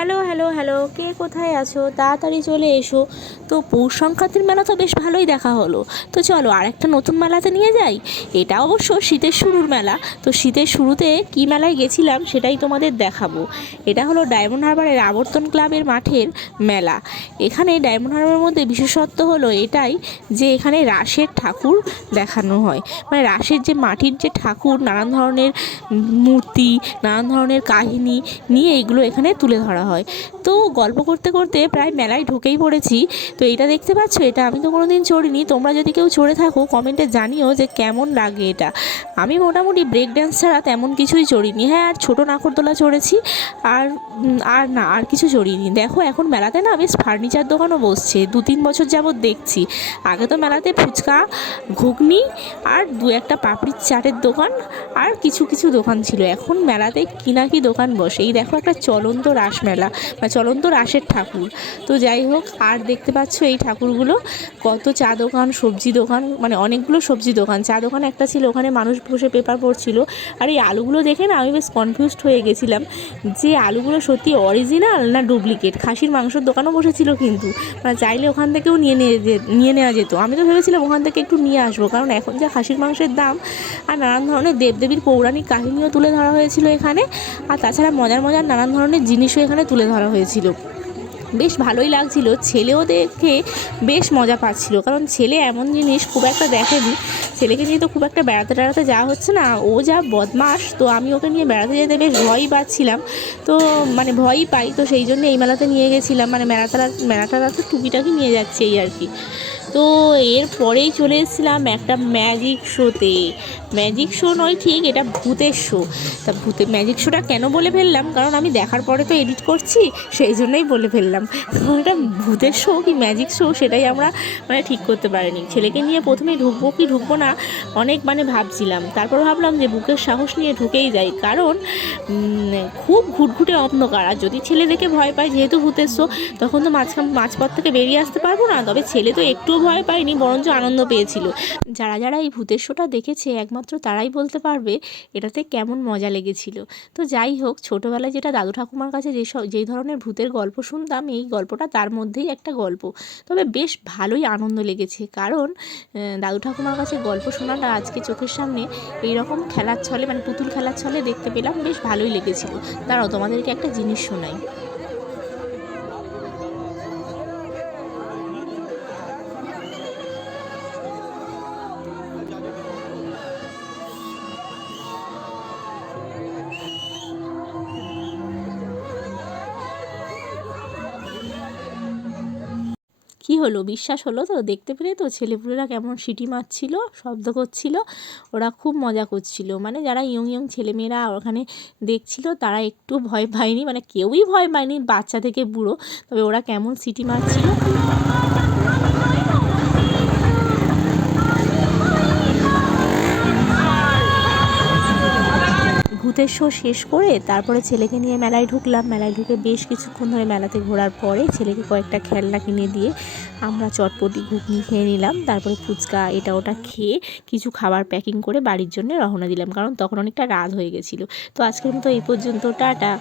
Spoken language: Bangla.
হ্যালো হ্যালো হ্যালো, কে কোথায় আছো? তাড়াতাড়ি চলে এসো। তো পৌষ সংক্রান্তির মেলা তো বেশ ভালোই দেখা হলো। তো চলো আর একটা নতুন মেলাতে নিয়ে যাই। এটা অবশ্য শীতের শুরুর মেলা। তো শীতের শুরুতে কী মেলায় গেছিলাম সেটাই তোমাদের দেখাবো। এটা হলো ডায়মন্ড হারবারের আবর্তন ক্লাবের মাঠের মেলা। এখানে ডায়মন্ড হারবারের মধ্যে বিশেষত্ব হলো এটাই যে এখানে রাসের ঠাকুর দেখানো হয়। মানে রাসের যে মাটির যে ঠাকুর, নানান ধরনের মূর্তি, নানান ধরনের কাহিনী নিয়ে এগুলো এখানে তুলে ধরা হয়। তো গল্প করতে করতে প্রায় মেলায় ঢুকেই পড়েছি। তো এটা দেখতে পাচ্ছ, এটা আমি তো কোনোদিন চড়িনি। তোমরা যদি কেউ চড়ে থাকো কমেন্টে জানিও যে কেমন লাগে এটা। আমি মোটামুটি ব্রেক ড্যান্স ছাড়া তেমন কিছুই চড়িনি। হ্যাঁ, আর ছোটো নাগরদোলা চড়েছি। আর আর কিছু চড়িনি। দেখো এখন মেলাতে না বেশ ফার্নিচার দোকানও বসছে, 2-3 বছর যাবৎ দেখছি। আগে তো মেলাতে ফুচকা, ঘুগনি আর দু একটা পাপড়ির চাটের দোকান আর কিছু কিছু দোকান ছিল। এখন মেলাতে কি না কি দোকান বসে। এই দেখো একটা চলন্ত রাস মেলা বা চলন্ত রাসের ঠাকুর। তো যাই হোক, আর দেখতে পাচ্ছ এই ঠাকুরগুলো কত চা দোকান, সবজি দোকান, মানে অনেকগুলো সবজি দোকান। চা দোকান একটা ছিল, ওখানে মানুষ বসে পেপার পড়ছিল। আর এই আলুগুলো দেখে না আমি বেশ কনফিউজড হয়ে গেছিলাম যে আলুগুলো সত্যি অরিজিনাল না ডুপ্লিকেট। খাসির মাংসের দোকানও বসেছিল কিন্তু, মানে চাইলে ওখান থেকেও নিয়ে নেওয়া যেত। আমি তো ভেবেছিলাম ওখান থেকে একটু নিয়ে আসবো, কারণ এখন যা খাসির মাংসের দাম। আর নানান ধরনের দেবদেবীর পৌরাণিক কাহিনীও তুলে ধরা হয়েছিল এখানে। আর তাছাড়া মজার মজার নানান ধরনের জিনিসও এখানে তুলে ধরা হয়েছিল। বেশ ভালোই লাগছিল। ছেলেও দেখে বেশ মজা পাচ্ছিল, কারণ ছেলে এমন জিনিস খুব একটা দেখেনি। ছেলেকে নিয়ে তো খুব একটা বেড়াতে টেড়াতে যাওয়া হচ্ছে না, ও যা বদমাস। তো আমি ওকে নিয়ে বেড়াতে যেতে বেশ ভয়ই পাচ্ছিলাম। তো মানে ভয়ই পাই, তো সেই জন্য এই মেলাতে নিয়ে গেছিলাম। মানে মেলাটা তো টুকিটাকি নিয়ে যাচ্ছে এই আর কি। তো এর পরেই চলে এসেছিলাম একটা ম্যাজিক শোতে। ম্যাজিক শো নয় ঠিক, এটা ভূতের শো। তা ম্যাজিক শোটা কেন বলে ফেললাম, কারণ আমি দেখার পরে তো এডিট করছি, সেই জন্যই বলে ফেললাম। এটা ভূতের শো কি ম্যাজিক শো সেটাই আমরা মানে ঠিক করতে পারিনি। ছেলেকে নিয়ে প্রথমে ঢুকবো কি ঢুকবো না অনেক মানে ভাবছিলাম। তারপর ভাবলাম যে বুকের সাহস নিয়ে ঢুকেই যাই, কারণ খুব ঘুটঘুটে অন্ধকার। আর যদি ছেলে দেখে ভয় পায়, যেহেতু ভূতের শো, তখন তো মাঝপথ থেকে বেরিয়ে আসতে পারবো না। তবে ছেলে তো একটুও ভয় পায়নি, বরঞ্চ আনন্দ পেয়েছিল। যারা যারা এই ভূতের শোটা দেখেছে একমাত্র তারাই বলতে পারবে এটাতে কেমন মজা লেগেছিল। তো যাই হোক, ছোটোবেলায় যেটা দাদু ঠাকুমার কাছে যেই ধরনের ভূতের গল্প শুনতাম, এই গল্পটা তার মধ্যেই একটা গল্প। তবে বেশ ভালোই আনন্দ লেগেছে, কারণ দাদু ঠাকুমার কাছে গল্প শোনাটা আজকে চোখের সামনে এইরকম খেলার ছলে, মানে পুতুল খেলার ছলে দেখতে পেলাম। বেশ ভালোই লেগেছিল। দাঁড়াও তোমাদেরকে একটা জিনিস শোনাই। কি হলো, বিশ্বাস হলো তো? দেখতে পেলে তো ছেলেপুলেরা কেমন সিটি মারছিল, শব্দ করছিল। ওরা খুব মজা করছিল। মানে যারা ইয়ং ইয়ং ছেলেমেয়েরা ওখানে দেখছিল তারা একটু ভয় পায়নি, মানে কেউই ভয় পায়নি, বাচ্চা থেকে বুড়ো। তবে ওরা কেমন সিটি মারছিল। ভূতের শো শেষ করে তারপরে ছেলেকে নিয়ে মেলায় ঢুকলাম। মেলায় ঢুকে বেশ কিছুক্ষণ ধরে মেলাতে ঘোরার পরে ছেলেকে কয়েকটা খেলনা কিনে দিয়ে আমরা চটপটি ঘুগনি খেয়ে নিলাম। তারপরে ফুচকা এটা ওটা খেয়ে কিছু খাবার প্যাকিং করে বাড়ির জন্য রওনা দিলাম, কারণ তখন অনেকটা রাত হয়ে গেছিলো। তো আজকের মতো এই পর্যন্ত, টাটা।